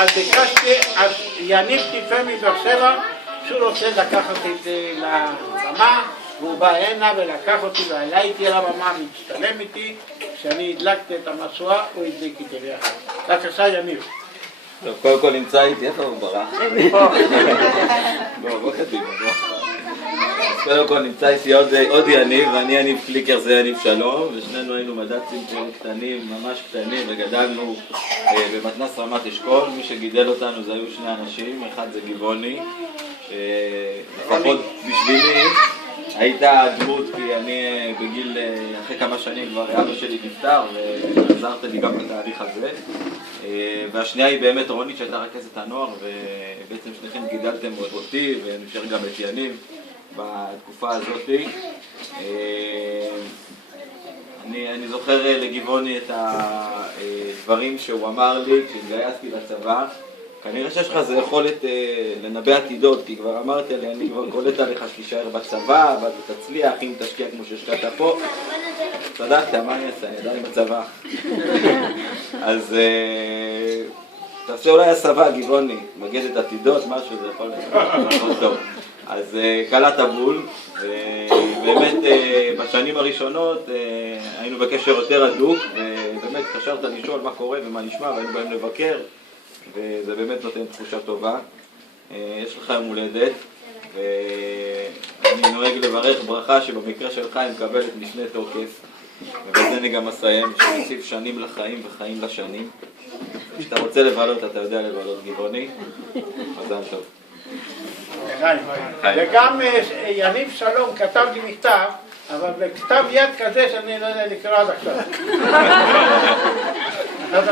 אז ביקשתי, אז יניב טיפה מבאר שבע, שהוא רוצה לקחת את זה לבמה, והוא בא הנה ולקח אותי ועלה איתי על הבמה, מצטלם איתי, כשאני הדלקתי את המשואה, הוא הדליק איתי ביחד. בבקשה יניב. טוב, קודם כל נמצא איתי, איפה הוא ברח? בוא קדימה, בוא. אז קודם כל נמצא איתי עוד יניב, ואני יניב קליקר, זה יניב שלום, ושנינו היינו מד"צים קטנים, ממש קטנים, וגדלנו במתנ"ס רמת אשכול. מי שגידל אותנו זה היו שני אנשים, אחד זה גבעוני, לפחות בשבילי הייתה דמות, כי אני בגיל, אחרי כמה שנים כבר אבא שלי נפטר, ועזרת לי גם בתהליך הזה. והשנייה היא באמת רונית שהייתה רכזת הנוער, ובעצם שניכם גידלתם אותי ונשאר גם את יניב בתקופה הזאת. אני זוכר לגבעוני את הדברים שהוא אמר לי כשהתגייסתי לצבא. כנראה שיש לך איזו יכולת לנבא עתידות, כי כבר אמרת לי, אני כבר קולט עליך שתישאר בצבא, אבל תצליח אם תשקיע כמו שהשקעת פה. צדקת, מה אני אעשה? אני עדיין בצבא. אז תעשה אולי הסבה, גבעוני, מגדת עתידות, משהו, זה יכול להיות טוב. אז קלעת בול, ובאמת בשנים הראשונות היינו בקשר יותר הדוק, ובאמת חשבת לשאול מה קורה ומה נשמע, והיינו באים לבקר, וזה באמת נותן תחושה טובה. יש לך יום הולדת, ואני נוהג לברך ברכה שבמקרה שלך היא מקבלת משנה תוקף, ובזה אני גם אסיים, שנוסיף שנים לחיים וחיים לשנים. כשאתה רוצה לבלות, אתה יודע לבלות, גבעוני. מזל טוב. וגם יניב שלום כתב לי מכתב, אבל בכתב יד כזה שאני לא יודע לקרוא עד עכשיו.